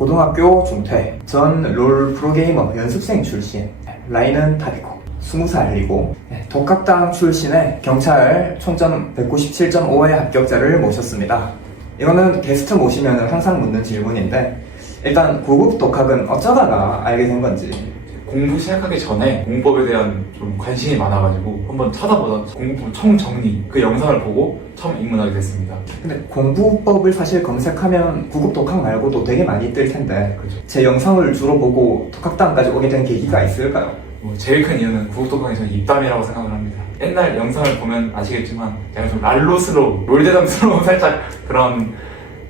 고등학교 중퇴, 전 롤 프로게이머 연습생 출신, 라인은 탑이고 20살이고 독학당 출신의 경찰 총점 197.5의 합격자를 모셨습니다. 이거는 게스트 모시면 항상 묻는 질문인데 일단 고급 독학은 어쩌다가 알게 된 건지. 공부 시작하기 전에 공법에 대한 좀 관심이 많아가지고 한번 찾아보다 공부법 총정리 그 영상을 보고 처음 입문하게 됐습니다. 근데 공부법을 사실 검색하면 고급 독학 말고도 되게 많이 뜰 텐데 그렇죠. 제 영상을 주로 보고 독학당까지 오게 된 계기가 있을까요? 제일 큰 이유는 구급독학이 저는 입담이라고 생각을 합니다. 옛날 영상을 보면 아시겠지만 약간 좀 랄로스러운 롤대담스러운 살짝 그런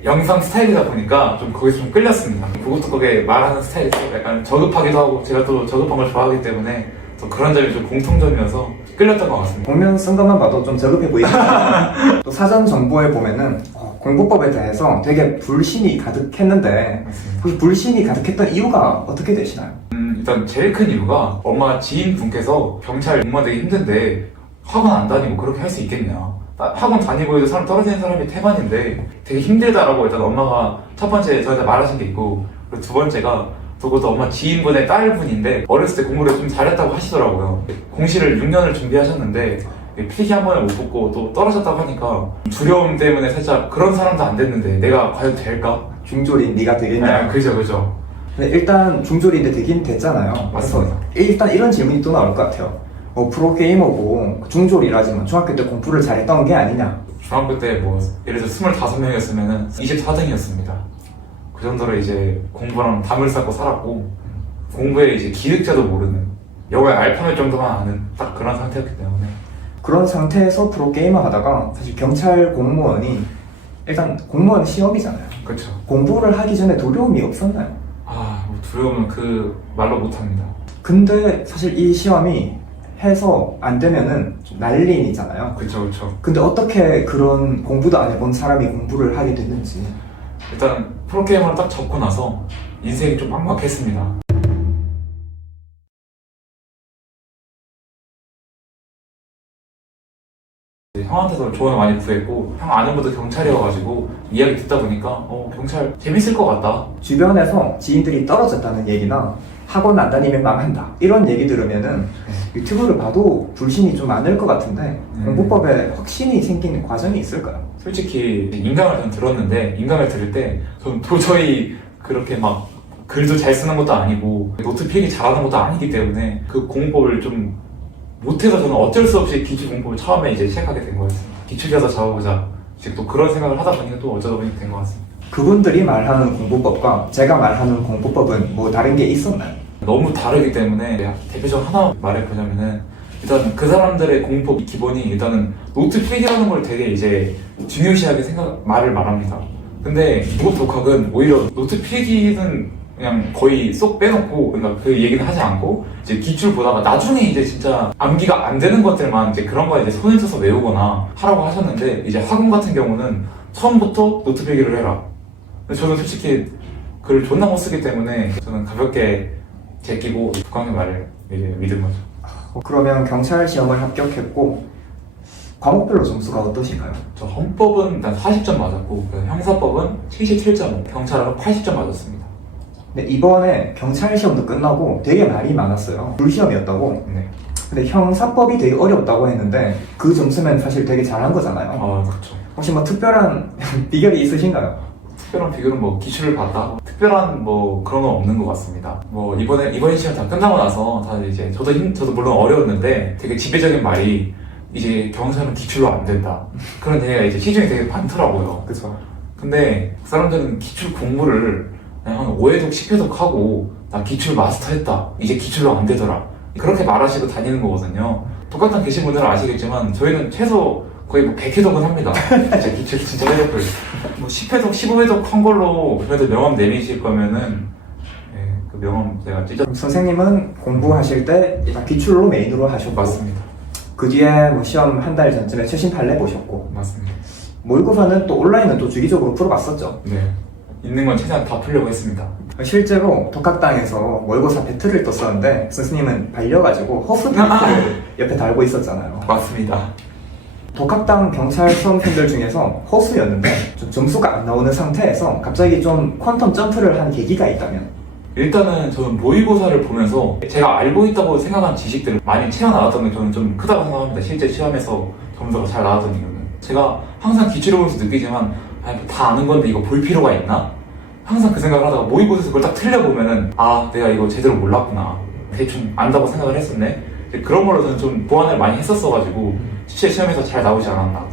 영상 스타일이다 보니까 좀 거기서 좀 끌렸습니다. 구급독학에 말하는 스타일이 좀 약간 저급하기도 하고 제가 또 저급한 걸 좋아하기 때문에 또 그런 점이 좀 공통점이어서 끌렸던 것 같습니다. 보면 쓴 것만 봐도 좀 저급해 보이지만 또 사전 정보에 보면은 공부법에 대해서 되게 불신이 가득했는데 맞습니다. 그 불신이 가득했던 이유가 어떻게 되시나요? 일단 제일 큰 이유가 엄마 지인분께서 경찰 공무원 되기 힘든데 학원 안 다니고 그렇게 할 수 있겠냐. 학원 다니고 해도 사람 떨어지는 사람이 태반인데 되게 힘들다라고 일단 엄마가 첫 번째 저한테 말하신 게 있고, 그리고 두 번째가 그것도 엄마 지인분의 딸분인데 어렸을 때 공부를 좀 잘했다고 하시더라고요. 공시를 6년을 준비하셨는데 필기 한 번에 못 붙고 또 떨어졌다고 하니까 두려움 때문에 살짝 그런 사람도 안 됐는데 내가 과연 될까? 중졸인 네가 되겠냐? 그죠. 근데 일단 중졸인데 되긴 됐잖아요. 맞습니다. 그래서 일단 이런 질문이 또 나올 것 같아요. 프로게이머고 중졸이라지만 중학교 때 공부를 잘했던 게 아니냐? 중학교 때 뭐 예를 들어 25명이었으면 24등이었습니다. 그 정도로 이제 공부랑 담을 쌓고 살았고 공부에 이제 기득자도 모르는 영어의 알파벳 정도만 아는 딱 그런 상태였기 때문에 그런 상태에서 프로게이머 하다가 사실 경찰 공무원이 일단 공무원 시험이잖아요. 그렇죠. 공부를 하기 전에 두려움이 없었나요? 뭐 두려움은 그 말로 못합니다. 근데 사실 이 시험이 해서 안 되면은 좀 난린이잖아요. 그렇죠. 근데 어떻게 그런 공부도 안 해본 사람이 공부를 하게 됐는지. 일단 프로게이머를 딱 접고 나서 인생이 좀 막막했습니다. 형한테도 조언을 많이 구했고 형 아는 분도 경찰이어가지고 이야기 듣다 보니까 경찰 재밌을 것 같다. 주변에서 지인들이 떨어졌다는 얘기나 학원 안 다니면 망한다 이런 얘기 들으면은 유튜브를 봐도 불신이 좀 많을 것 같은데 공부법에 확신이 생기는 과정이 있을까요? 솔직히 인강을 저는 들었는데 인강을 들을 때 저는 도저히 그렇게 막 글도 잘 쓰는 것도 아니고 노트 필기 잘하는 것도 아니기 때문에 그 공부법을 좀 못해서 저는 어쩔 수 없이 기출 공부를 처음에 이제 시작하게 된 거였습니다. 기출이라도 잡아보자. 이제 또 그런 생각을 하다 보니까 또 어쩌다 보니 된 것 같습니다. 그분들이 말하는 공부법과 제가 말하는 공부법은 뭐 다른 게 있었나요? 너무 다르기 때문에 대표적으로 하나 말해보자면은 일단 그 사람들의 공부법 기본이 일단은 노트 필기라는 걸 되게 이제 중요시하게 말을 말합니다. 근데 고급 독학은 오히려 노트 필기는 그냥 거의 쏙 빼놓고 그러니까 그 얘기는 하지 않고 이제 기출 보다가 나중에 이제 진짜 암기가 안 되는 것들만 이제 그런 거 이제 손을 써서 외우거나 하라고 하셨는데 이제 학원 같은 경우는 처음부터 노트 필기를 해라. 근데 저는 솔직히 글을 존나 못 쓰기 때문에 저는 가볍게 제끼고 국왕의 말을 이제 믿은 거죠. 그러면 경찰 시험을 합격했고 과목별로 점수가 어떠신가요? 저 헌법은 일단 40점 맞았고 형사법은 77점, 경찰은 80점 맞았습니다. 근데 이번에 경찰 시험도 끝나고 되게 말이 많았어요. 불시험이었다고. 네. 근데 형사법이 되게 어렵다고 했는데 그 점수면 사실 되게 잘한 거잖아요. 그렇죠. 혹시 뭐 특별한 비결이 있으신가요? 특별한 비결은 뭐 기출을 봤다. 특별한 뭐 그런 건 없는 것 같습니다. 뭐 이번 시험 다 끝나고 나서 다들 이제 저도 물론 어려웠는데 되게 지배적인 말이 이제 경찰은 기출로 안 된다. 그런 얘기가 이제 시중에 되게 많더라고요. 그쵸. 근데 그 사람들은 기출 공부를 그냥 한 5회독, 10회독 하고 나 기출 마스터했다. 이제 기출로 안 되더라. 그렇게 말하시고 다니는 거거든요. 똑같은 계신 분들은 아시겠지만 저희는 최소 거의 뭐 100회독은 합니다. 진짜 기출 진짜 해독을. 뭐 10회독, 15회독 한 걸로 그래도 명함 내미실 거면은 그 명함 제가 찢어. 그럼 선생님은 공부하실 때 일단 기출로 메인으로 하셨고 맞습니다. 그 뒤에 뭐 시험 한 달 전쯤에 최신 판례 보셨고 맞습니다. 모의고사는 또 온라인은 또 주기적으로 풀어봤었죠. 네. 있는 건 최대한 다 풀려고 했습니다. 실제로 독학당에서 모의고사 배틀을 떴었는데 선생님은 발려가지고 허프 배틀을 옆에 달고 있었잖아요. 맞습니다. 독학당 경찰 수험생들 중에서 허수였는데 좀 점수가 안 나오는 상태에서 갑자기 좀 퀀텀 점프를 한 계기가 있다면? 일단은 저는 모의고사를 보면서 제가 알고 있다고 생각한 지식들을 많이 채워나왔던 게 저는 좀 크다고 생각합니다. 실제 시험에서 점수가 잘 나왔던 이유는. 제가 항상 기출을 보면서 느끼지만 다 아는 건데 이거 볼 필요가 있나? 항상 그 생각을 하다가 모의고사에서 그걸 딱 틀려보면은 내가 이거 제대로 몰랐구나. 대충 안다고 생각을 했었네. 그런 걸로 저는 좀 보완을 많이 했었어가지고 실제 시험에서 잘 나오지 않았나.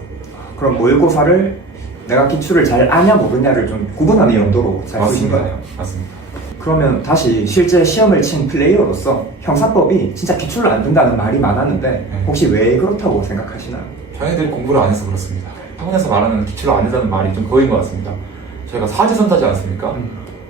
그럼 모의고사를 내가 기출을 잘 아냐 모르냐를 좀 구분하는 용도로 잘 쓰신 거네요. 맞습니다. 그러면 다시 실제 시험을 친 플레이어로서 형사법이 진짜 기출을 안 든다는 말이 많았는데 혹시 왜 그렇다고 생각하시나요? 자기들이 공부를 안 해서 그렇습니다. 학원에서 말하는 기출을 안 한다는 말이 좀 거인 것 같습니다. 저희가 사지선다지 않습니까?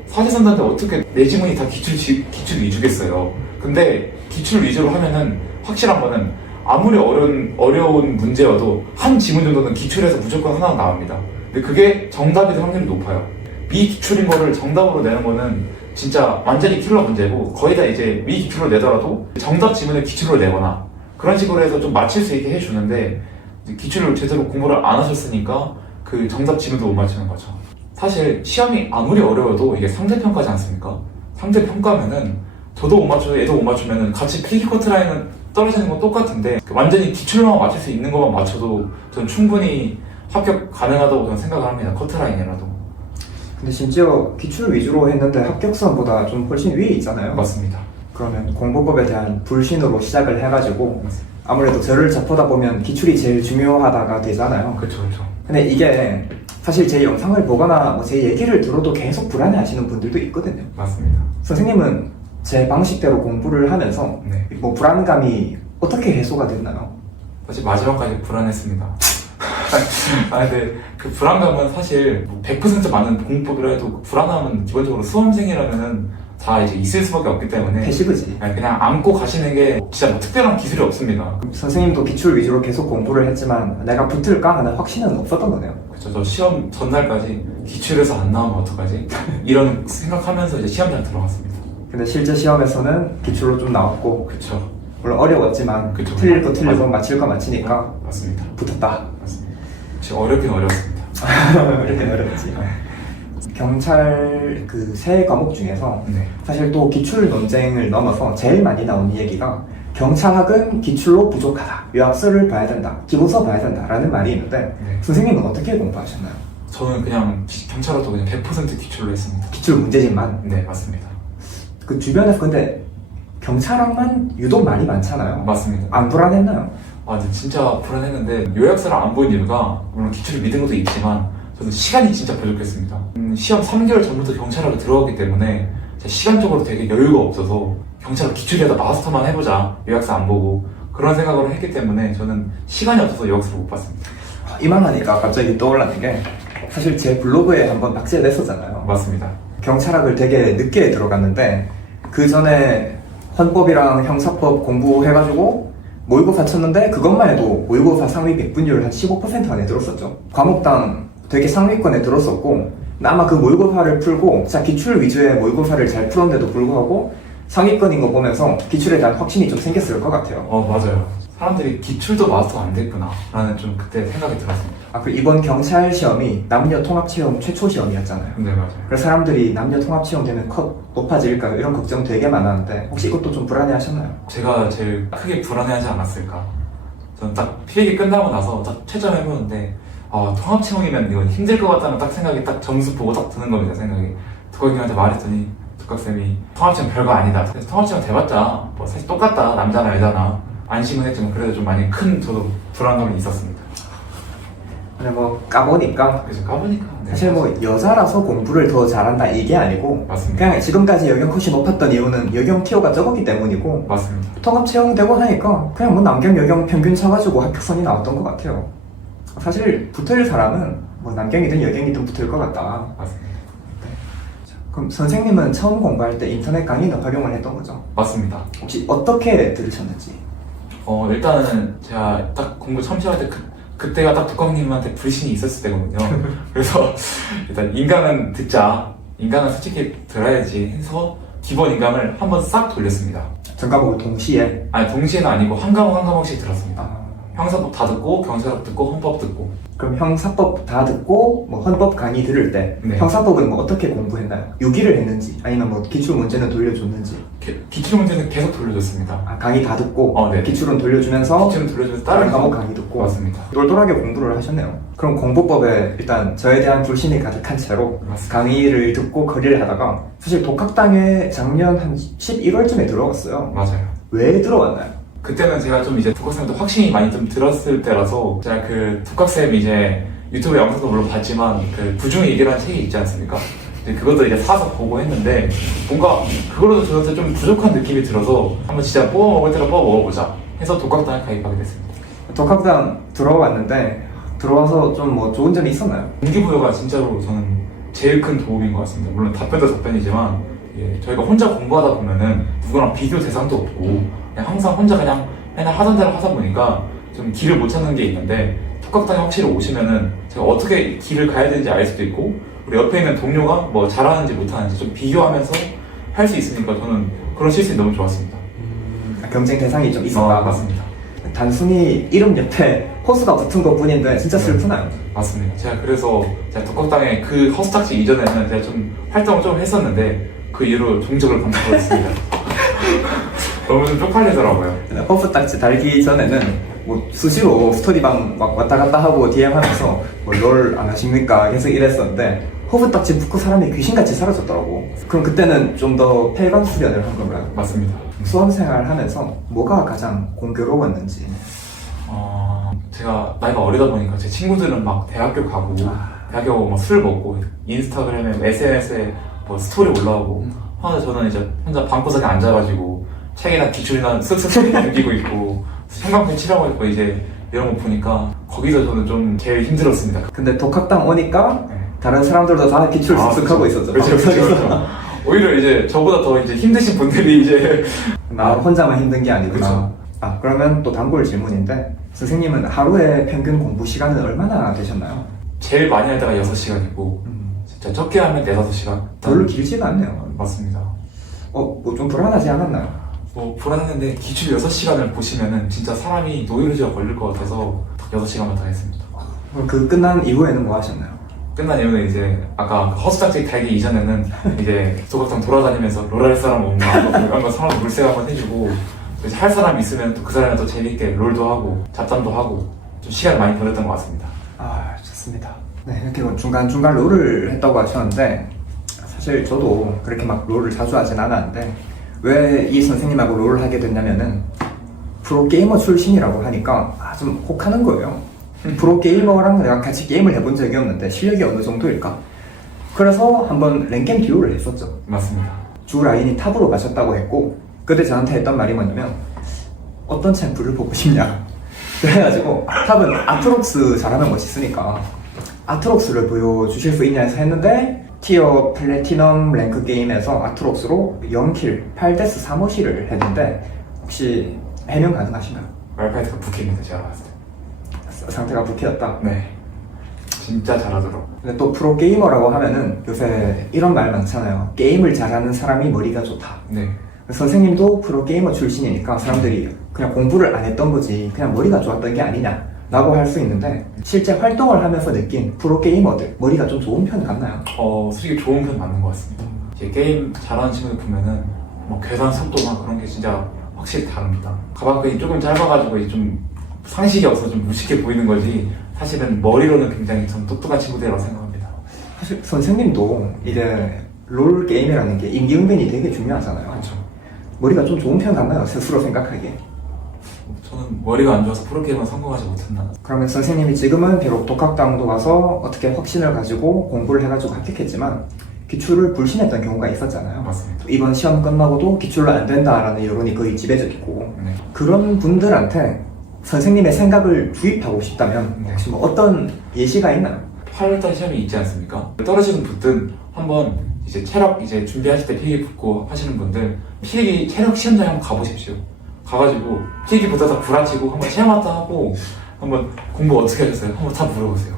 사지선다인데 어떻게 내 지문이 다 기출 위주겠어요. 근데 기출 위주로 하면은 확실한 거는 아무리 어려운 문제여도 한 지문 정도는 기출에서 무조건 하나 나옵니다. 근데 그게 정답이 될 확률이 높아요. 미기출인 거를 정답으로 내는 거는 진짜 완전히 킬러 문제고 거의 다 이제 미기출로 내더라도 정답 지문을 기출로 내거나 그런 식으로 해서 좀 맞힐 수 있게 해주는데 기출을 제대로 공부를 안 하셨으니까 그 정답 지문도 못 맞추는 거죠. 사실 시험이 아무리 어려워도 이게 상대평가지 않습니까? 상대평가면은 저도 못 맞추고 얘도 못 맞추면은 같이 필기 커트라인은 떨어지는 건 똑같은데 완전히 기출로만 맞출 수 있는 것만 맞춰도 저는 충분히 합격 가능하다고 저는 생각을 합니다. 커트라인이라도. 근데 심지어 기출 위주로 했는데 합격선보다 좀 훨씬 위에 있잖아요. 맞습니다. 그러면 공부법에 대한 불신으로 시작을 해가지고 아무래도 저를 접하다 보면 기출이 제일 중요하다가 되잖아요. 그렇죠. 근데 이게 사실 제 영상을 보거나 제 얘기를 들어도 계속 불안해하시는 분들도 있거든요. 맞습니다. 선생님은 제 방식대로 공부를 하면서 뭐 불안감이 어떻게 해소가 됐나요? 사실 마지막까지 불안했습니다. 근데 그 불안감은 사실 100% 맞는 공부를 해도 그 불안함은 기본적으로 수험생이라면은 다 이제 있을 수밖에 없기 때문에 패시브지. 그냥 안고 가시는 게 진짜 뭐 특별한 기술이 없습니다. 선생님도 기출 위주로 계속 공부를 했지만 내가 붙을까 하는 확신은 없었던 거네요. 그쵸, 저 시험 전날까지 기출에서 안 나오면 어떡하지? 이런 생각하면서 이제 시험장 들어갔습니다. 근데 실제 시험에서는 기출로 좀 나왔고 그쵸. 물론 어려웠지만 그쵸. 틀릴 거 틀리고 맞힐 거 맞히니까 맞습니다. 붙었다. 맞습니다. 지금 어렵긴 어렵습니다. 어렵긴 어렵지. 경찰 그 세 과목 중에서 사실 또 기출 논쟁을 넘어서 제일 많이 나온 얘기가 경찰학은 기출로 부족하다. 요약서를 봐야 된다. 기본서 봐야 된다. 라는 말이 있는데 선생님은 어떻게 공부하셨나요? 저는 그냥 경찰학도 그냥 100% 기출로 했습니다. 기출 문제집만? 네, 맞습니다. 그 주변에서 근데 경찰학만 유독 말이 많잖아요. 맞습니다. 안 불안했나요? 근데 진짜 불안했는데 요약서를 안 본 이유가 물론 기출을 믿은 것도 있지만 저는 시간이 진짜 부족했습니다. 시험 3개월 전부터 경찰학에 들어갔기 때문에 시간적으로 되게 여유가 없어서 경찰학 기출에다 마스터만 해보자 요약서 안 보고 그런 생각을 했기 때문에 저는 시간이 없어서 요약서를 못 봤습니다. 이 말 하니까 갑자기 떠올랐는 게 사실 제 블로그에 한번 박제를 했었잖아요. 맞습니다. 경찰학을 되게 늦게 들어갔는데 그 전에 헌법이랑 형사법 공부해가지고 모의고사 쳤는데 그것만 해도 모의고사 상위 백분율 한 15% 안에 들었었죠. 과목당 되게 상위권에 들었었고 아마 그 모의고사를 풀고 진짜 기출 위주의 모의고사를 잘 풀었는데도 불구하고 상위권인 거 보면서 기출에 대한 확신이 좀 생겼을 것 같아요. 맞아요. 사람들이 기출도 마스터 안 됐구나 라는 좀 그때 생각이 들었습니다. 그리고 이번 경찰 시험이 남녀 통합 채용 최초 시험이었잖아요. 네, 맞아요. 그래서 사람들이 남녀 통합 채용 되면 컷 높아질까 이런 걱정 되게 많았는데 혹시 이것도 좀 불안해 하셨나요? 제가 제일 크게 불안해하지 않았을까. 저는 딱 필기 끝나고 나서 딱 채점해보는데 통합 채용이면 이건 힘들 것 같다는 딱 생각이 딱 점수 보고 딱 드는 겁니다. 생각이. 독학생한테 말했더니 독학생이 통합 채용 별거 아니다. 그래서 통합 채용 돼봤자 뭐 사실 똑같다. 남자나 여자나. 안심은 했지만 그래도 좀 많이 큰 저도 불안감이 있었습니다. 근데 뭐 까보니까 그래서 까보니까 사실 뭐 여자라서 공부를 더 잘한다 이게 아니고 맞습니다. 그냥 지금까지 여경 컷이 높았던 이유는 여경 티오가 적었기 때문이고 맞습니다. 통합 채용되고 하니까 그냥 뭐 남경 여경 평균 쳐가지고 합격선이 나왔던 것 같아요. 사실 붙을 사람은 뭐 남경이든 여경이든 붙을 것 같다. 맞습니다. 그럼 선생님은 처음 공부할 때 인터넷 강의는 활용을 했던 거죠? 맞습니다. 혹시 어떻게 들으셨는지? 일단은 제가 딱 공부 처음 시작할 때 그때가 딱 독학님한테 불신이 있었을 때거든요. 그래서 일단 인강은 듣자. 인강은 솔직히 들어야지 해서 기본 인강을 한번 싹 돌렸습니다. 전 과목을 동시에? 아니 동시에는 아니고 한 과목씩 들었습니다. 형사법 다 듣고 경찰법 듣고 헌법 듣고. 그럼 형사법 다 듣고 뭐 헌법 강의 들을 때 네. 형사법은 뭐 어떻게 공부했나요? 유기를 했는지 아니면 뭐 기출 문제는 돌려줬는지. 기출 문제는 계속 돌려줬습니다. 아, 강의 다 듣고 네. 기출은 돌려주면서 기출은 돌려줘서 다른 과목 강의 듣고. 맞습니다. 똘똘하게 공부를 하셨네요. 그럼 공부법에 일단 저에 대한 불신이 가득한 채로 맞습니다. 강의를 듣고 거리를 하다가 사실 독학당에 작년 한 11월쯤에 들어갔어요. 맞아요. 왜 들어왔나요? 그때는 제가 좀 이제 독학생도 확신이 많이 좀 들었을 때라서 제가 그 독학쌤 이제 유튜브 영상도 물론 봤지만 그 부중의 일기라는 책이 있지 않습니까? 근데 그것도 이제 사서 보고 했는데 뭔가 그걸로도 저한테 좀 부족한 느낌이 들어서 한번 진짜 뽑아 먹을 때가 뽑아 먹어보자 해서 독학당에 가입하게 됐습니다. 독학당 들어왔는데 들어와서 좀 뭐 좋은 점이 있었나요? 동기부여가 진짜로 저는 제일 큰 도움인 것 같습니다. 물론 답변도 답변이지만 저희가 혼자 공부하다 보면은 누구랑 비교 대상도 없고 그냥 항상 혼자 그냥 맨날 하던 대로 하다 보니까 좀 길을 못 찾는 게 있는데 독학당에 확실히 오시면은 제가 어떻게 길을 가야 되는지 알 수도 있고 우리 옆에 있는 동료가 뭐 잘하는지 못하는지 좀 비교하면서 할 수 있으니까 저는 그런 시스템이 너무 좋았습니다. 경쟁 대상이 좀 있었다. 맞습니다. 단순히 이름 옆에 호수가 붙은 것 뿐인데 진짜 슬프나요? 맞습니다. 제가 그래서 제가 독학당에 그 허스탁지 이전에는 제가 좀 활동을 좀 했었는데 그 이후로 종적을 감춰버렸습니다. 너무 좀 쪽팔리더라고요. 허프딱지 달기 전에는 뭐 수시로 스토리방 막 왔다 갔다 하고 DM 하면서 뭐 롤 안 하십니까? 계속 이랬었는데 허프딱지 붙고 사람이 귀신같이 사라졌더라고. 그럼 그때는 좀 더 폐관 수련을 한 건가요? 맞습니다. 수험생활 하면서 뭐가 가장 공교로웠는지. 제가 나이가 어리다 보니까 제 친구들은 막 대학교 가고 대학교 막 술 먹고 인스타그램에 SNS에 뭐 스토리 올라오고 하는데 저는 이제 혼자 방구석에 앉아가지고 책이나 기출이나 쓱쓱 남기고 있고 생방송 치라고 있고 이제 이런 거 보니까 거기서 저는 좀 제일 힘들었습니다. 근데 독학당 오니까 네. 다른 사람들도 다 기출 쓱쓱 하고 있었죠. 그렇죠. 오히려 이제 저보다 더 이제 힘드신 분들이 이제 나 혼자만 힘든 게 아니구나. 그쵸. 그러면 또 단골 질문인데 선생님은 하루에 평균 공부 시간은 얼마나 되셨나요? 제일 많이 할 때가 6시간이고 진짜 적게 하면 4-5시간. 별로 길지가 않네요. 맞습니다. 뭐 좀 불안하지 않았나요? 뭐 불안했는데 기출 6시간을 보시면은 진짜 사람이 노이로제가 걸릴 것 같아서 6시간만 더 했습니다. 그럼 그 끝난 이후에는 뭐 하셨나요? 끝난 이후에 이제 아까 그 허수짝지 달기 이전에는 이제 독학당 돌아다니면서 롤 할 사람 없나 한번 사람 물색 한번 해주고 이제 할 사람 있으면 또 그 사람이랑 또 재밌게 롤도 하고 잡담도 하고 좀 시간을 많이 보냈던 것 같습니다. 좋습니다. 네, 이렇게 중간중간 롤을 했다고 하셨는데 사실 저도 그렇게 막 롤을 자주 하진 않았는데 왜 이 선생님하고 롤을 하게 됐냐면은 프로게이머 출신이라고 하니까 좀 혹하는 거예요. 프로게이머랑 내가 같이 게임을 해본 적이 없는데 실력이 어느 정도일까? 그래서 한번 랭겜 듀오를 했었죠. 맞습니다. 주 라인이 탑으로 가셨다고 했고 그때 저한테 했던 말이 뭐냐면 어떤 챔프를 보고 싶냐 그래가지고 탑은 아트록스 잘하면 멋있으니까 아트록스를 보여주실 수 있냐 해서 했는데 티어 플래티넘 랭크 게임에서 아트록스로 0킬 8데스 3어시를 했는데 혹시 해명 가능하신가요? 말파이트가 부캐입니다. 제가 봤을 때. 상태가 불쾌였다. 네. 진짜 잘하더라고. 근데 또 프로게이머라고 하면은 요새 이런 말 많잖아요. 게임을 잘하는 사람이 머리가 좋다. 네. 선생님도 프로게이머 출신이니까 사람들이 그냥 공부를 안 했던 거지 그냥 머리가 좋았던 게 아니냐 라고 할 수 있는데 실제 활동을 하면서 느낀 프로게이머들 머리가 좀 좋은 편 같나요? 솔직히 좋은 편 맞는 것 같습니다. 이제 게임 잘하는 친구들 보면은 뭐 계산 속도나 그런 게 진짜 확실히 다릅니다. 가방끈이 조금 짧아가지고 이제 좀 상식이 없어서 좀 무식해 보이는 거지 사실은 머리로는 굉장히 좀 똑똑한 친구들이라고 생각합니다. 사실 선생님도 이제 롤 게임이라는 게 임기응변이 되게 중요하잖아요. 그렇죠. 머리가 좀 좋은 편 같나요? 스스로 생각하기에. 저는 머리가 안 좋아서 프로게이머에 성공하지 못했나. 그러면 선생님이 지금은 비록 독학당도 와서 어떻게 확신을 가지고 공부를 해가지고 합격했지만 기출을 불신했던 경우가 있었잖아요. 맞습니다. 이번 시험 끝나고도 기출로 안 된다라는 여론이 거의 지배적이고 네. 그런 분들한테 선생님의 생각을 주입하고 싶다면 네. 혹시 뭐 어떤 예시가 있나요? 8월달 시험이 있지 않습니까? 떨어지는 붙든 한번 이제 체력 이제 준비하실 때 필기 붙고 하시는 분들 필기 체력 시험장에 한번 가보십시오. 가가지고 필기부터 다 구라치고 한번 체험하다 하고 한번 공부 어떻게 하셨어요? 한번 다 물어보세요.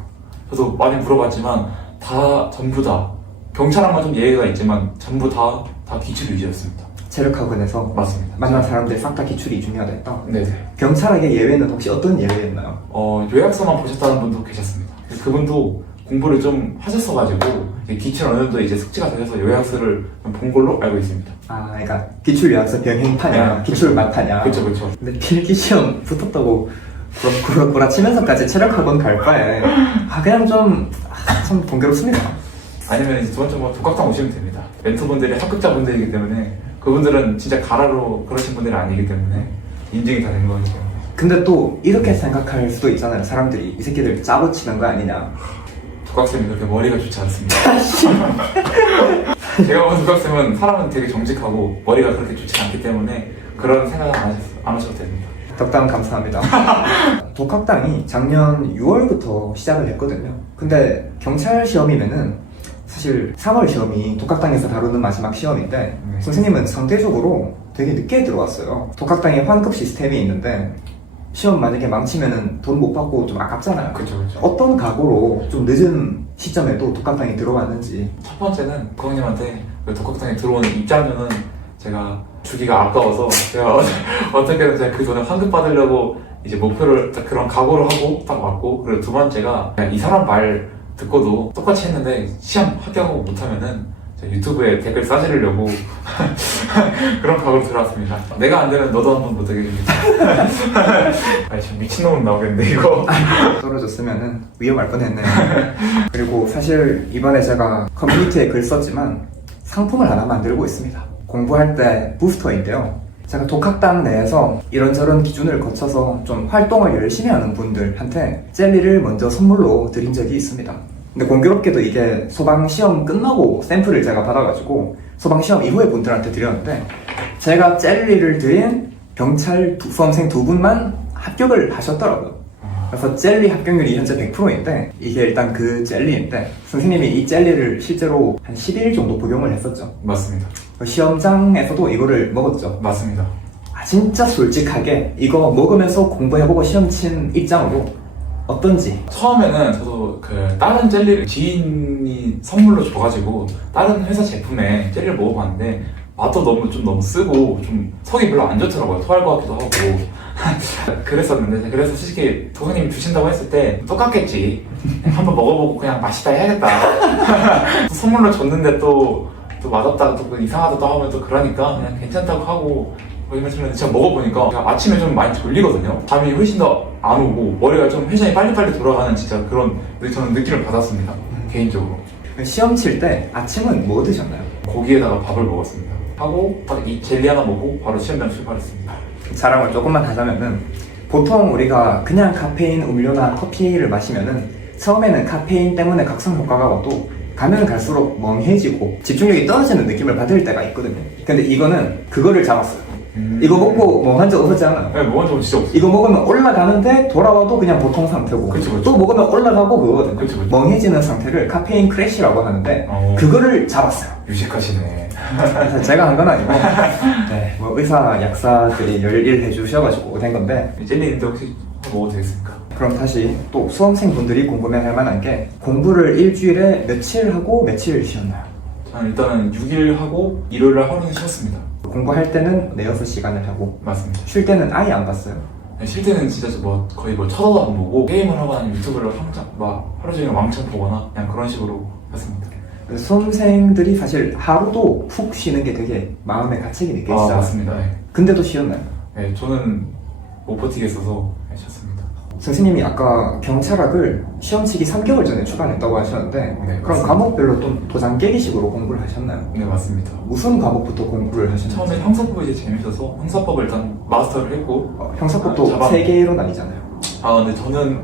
저도 많이 물어봤지만 다 전부 다 경찰학만 좀 예외가 있지만 전부 다 기출 위주였습니다. 체력학원에서 맞습니다. 만난 사람들 싹 다 기출이 중요하다 했다. 네네. 경찰학의 예외는 혹시 어떤 예외였나요? 요약서만 보셨다는 분도 계셨습니다. 그분도 공부를 좀 하셨어가지고 이제 기출 어느 정도 이제 숙지가 되셔서 요약서를 좀 본 걸로 알고 있습니다. 아, 그러니까 기출 요약서 병행파냐, 네, 기출 만파냐. 그렇죠, 그렇죠. 근데 필기 시험 붙었다고 구라치면서까지 체력학원 갈 바에 그냥 참 번거롭습니다. 아니면 이제 두 번째 뭐 독학당 오시면 됩니다. 멘토분들이 합격자분들이기 때문에 그분들은 진짜 가라로 그러신 분들이 아니기 때문에 인증이 다 된 거기 때문에. 근데 또 이렇게 생각할 수도 있잖아요. 사람들이 이 새끼들 짜고 치는 거 아니냐. 독학생이 그렇게 머리가 좋지 않습니다. 제가 본 독학생은 사람은 되게 정직하고 머리가 그렇게 좋지 않기 때문에 그런 생각은 안 하셔도 됩니다. 덕담 감사합니다. 독학당이 작년 6월부터 시작을 했거든요. 근데 경찰 시험이면은 사실 3월 시험이 독학당에서 다루는 마지막 시험인데 선생님은 상대적으로 되게 늦게 들어왔어요. 독학당에 환급 시스템이 있는데 시험 만약에 망치면은 돈 못 받고 좀 아깝잖아요. 그렇죠, 그렇죠. 어떤 각오로 좀 늦은 시점에도 독학당에 들어왔는지. 첫 번째는 고객님한테 그 독학당에 들어오는 입장료는 제가 주기가 아까워서 제가 어떻게든 제가 그 돈을 환급 받으려고 이제 목표를 딱 그런 각오를 하고 딱 왔고, 그리고 두 번째가 그냥 이 사람 말 듣고도 똑같이 했는데 시험 합격하고 못하면은 제가 유튜브에 댓글 싸지르려고 그런 각오로 들어왔습니다. 내가 안 되면 너도 한번 못하게 해주겠다. 아니 지금 미친놈은 나오겠는데 이거. 떨어졌으면은 위험할 뻔했네요. 그리고 사실 이번에 제가 커뮤니티에 글 썼지만 상품을 하나 만들고 있습니다. 공부할 때 부스터인데요. 제가 독학당 내에서 이런저런 기준을 거쳐서 좀 활동을 열심히 하는 분들한테 젤리를 먼저 선물로 드린 적이 있습니다. 근데 공교롭게도 이게 소방시험 끝나고 샘플을 제가 받아가지고 소방시험 이후에 분들한테 드렸는데 제가 젤리를 드린 경찰 수험생 2분만 합격을 하셨더라고요. 그래서 젤리 합격률이 현재 100%인데 이게 일단 그 젤리인데 선생님이 이 젤리를 실제로 한 10일 정도 복용을 했었죠. 맞습니다. 시험장에서도 이거를 먹었죠. 맞습니다. 진짜 솔직하게 이거 먹으면서 공부해보고 시험 친 입장으로 어떤지. 처음에는 저도 그 다른 젤리를 지인이 선물로 줘가지고 다른 회사 제품에 젤리를 먹어봤는데 맛도 너무 쓰고 좀 속이 별로 안 좋더라고요. 토할 것 같기도 하고 그랬었는데, 그래서 솔직히 도사님이 주신다고 했을 때 똑같겠지, 한번 먹어보고 그냥 맛있다 해야겠다. 또 선물로 줬는데 또 맛없다가 또 이상하다 또 하면 또 그러니까 그냥 괜찮다고 하고 이랬는데 제가 먹어보니까 제가 아침에 좀 많이 졸리거든요. 잠이 훨씬 더 안 오고 머리가 좀 회전이 빨리빨리 돌아가는 진짜 그런 저는 느낌을 받았습니다. 개인적으로. 시험 칠 때 아침은 뭐 드셨나요? 고기에다가 밥을 먹었습니다. 하고 딱 이 젤리 하나 먹고 바로 시험장 출발했습니다. 자랑을 조금만 하자면은 보통 우리가 그냥 카페인 음료나 커피를 마시면은 처음에는 카페인 때문에 각성 효과가 와도 가면 갈수록 멍해지고 집중력이 떨어지는 느낌을 받을 때가 있거든요. 근데 이거는 그거를 잡았어요. 이거 먹고 멍한 적 없었지 않아요? 네, 먹은 적은 진짜 없어요. 이거 먹으면 올라가는데 돌아와도 그냥 보통 상태고 그쵸. 또 먹으면 올라가고 그거거든요. 그쵸. 멍해지는 상태를 카페인 크래쉬라고 하는데 그거를 잡았어요. 유식하시네. 그래서 제가 한 건 아니고 네, 뭐 의사 약사들이 열일해 주셔가지고 된 건데. 젤리인데 혹시 먹어도 되겠습니까? 그럼 다시 또 수험생분들이 궁금해할 만한 게 공부를 일주일에 며칠 하고 며칠 쉬었나요? 저는 일단은 6일 하고 일요일날 하루는 쉬었습니다. 공부할 때는 4-6시간을 하고 맞습니다. 쉴 때는 아예 안 봤어요. 쉴 때는 진짜 거의 쳐다도 안 보고 게임을 하거나 아니면 유튜브를 하루 종일 왕창 보거나 그냥 그런 식으로 했습니다. 수험생들이 사실 하루도 푹 쉬는 게 되게 마음에 갇히게 느껴지잖아요. 맞습니다. 네. 근데도 쉬었나요? 네, 저는 못 버티겠어서 쉬었습니다. 선생님이 아까 경찰학을 시험 치기 3개월 전에 출간했다고 하셨는데 네, 그럼 맞습니다. 과목별로 좀 도장 깨기식으로 공부를 하셨나요? 네, 맞습니다. 무슨 과목부터 공부를 하셨나요? 처음에 형사법이 이제 재밌어서 형사법을 일단 마스터를 했고 형사법도 잡아- 3개로 나뉘잖아요. 근데 저는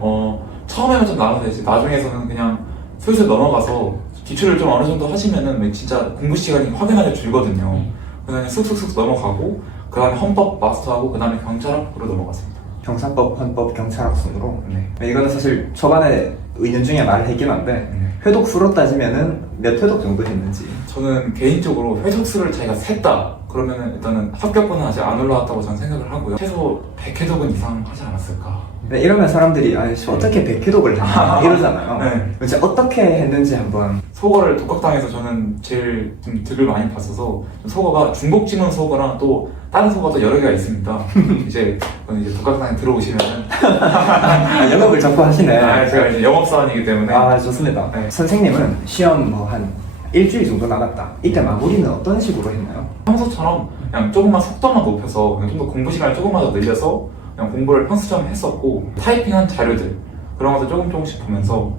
처음에만 좀 나눠서 이제 나중에서는 그냥 슬슬 넘어가서 기출을 좀 어느 정도 하시면은 진짜 공부 시간이 확연하게 줄거든요. 그냥 쑥쑥쑥 넘어가고 그 다음에 헌법 마스터하고 그 다음에 경찰학으로 넘어갔습니다. 형사법, 헌법, 경찰학 순으로. 네. 이거는 사실 초반에 의견 중에 말을 했긴 한데 회독 수로 따지면은 몇 회독 정도 했는지. 저는 개인적으로 회독수를 자기가 셌다 그러면은 일단은 합격권은 아직 안 올라왔다고 저는 생각을 하고요. 최소 100회독은 이상 하지 않았을까. 네, 이러면 사람들이 아이씨 어떻게 100회독을 했나 이러잖아요. 네. 진짜 어떻게 했는지 한번. 속어를 독학당에서 저는 제일 좀 득을 많이 봤어서 속어가 중복지문 속어랑 또 다른 속어도 여러 개가 있습니다. 이제 그건 이제 독학당에 들어오시면은 아, 영업을 자꾸 하시네. 제가 이제 영업사원이기 때문에 아, 좋습니다. 네. 선생님은 시험 뭐 한 일주일 정도 나갔다. 이때 마무리는 어떤 식으로 했나요? 평소처럼 그냥 조금만 속도만 높여서 좀 더 공부 시간을 조금만 더 늘려서 그냥 공부를 평소처럼 했었고 타이핑한 자료들 그런 것들 조금씩 보면서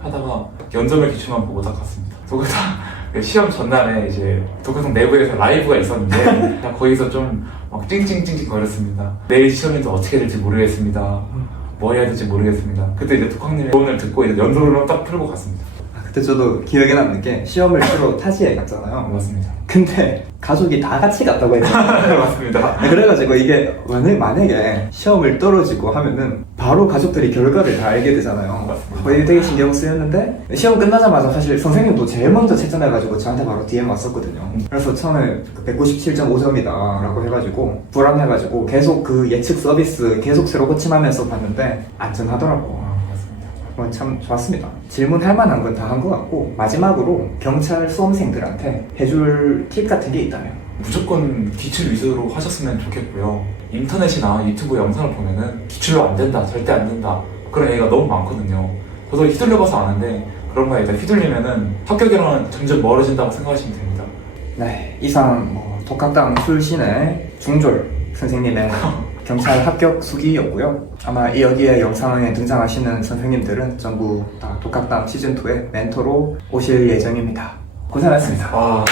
하다가 연점을 기출만 보고 딱 갔습니다. 독학당 시험 전날에 이제 독학당 내부에서 라이브가 있었는데 그냥 거기서 좀 막 찡찡찡찡 거렸습니다. 내일 시험인데 어떻게 될지 모르겠습니다. 뭐 해야 될지 모르겠습니다. 그때 이제 독학님의 조언을 듣고 이제 연속으로 딱 풀고 갔습니다. 그때 저도 기억에 남는 게 시험을 주로 타지에 갔잖아요. 맞습니다. 근데 가족이 다 같이 갔다고 했잖아요. 맞습니다. 그래가지고 이게 만약에 시험을 떨어지고 하면은 바로 가족들이 결과를 다 알게 되잖아요. 맞습니다. 거의 되게 신경 쓰였는데 시험 끝나자마자 사실 선생님도 제일 먼저 채점해가지고 저한테 바로 DM 왔었거든요. 그래서 처음에 197.5점이다 라고 해가지고 불안해가지고 계속 그 예측 서비스 계속 새로 고침하면서 봤는데 안전하더라고. 참 좋았습니다. 질문할 만한 건 다 한 것 같고 마지막으로 경찰 수험생들한테 해줄 팁 같은 게 있다면? 무조건 기출 위주로 하셨으면 좋겠고요. 인터넷이나 유튜브 영상을 보면은 기출로 안 된다, 절대 안 된다 그런 얘기가 너무 많거든요. 저도 휘둘려봐서 아는데 그런 거에 일단 휘둘리면은 합격이랑은 점점 멀어진다고 생각하시면 됩니다. 네, 이상 독학당 출신의 중졸 선생님의 경찰 합격 수기였고요. 아마 여기에 영상에 등장하시는 선생님들은 전부 다 독학당 시즌2의 멘토로 오실 예정입니다. 고생하셨습니다. 아,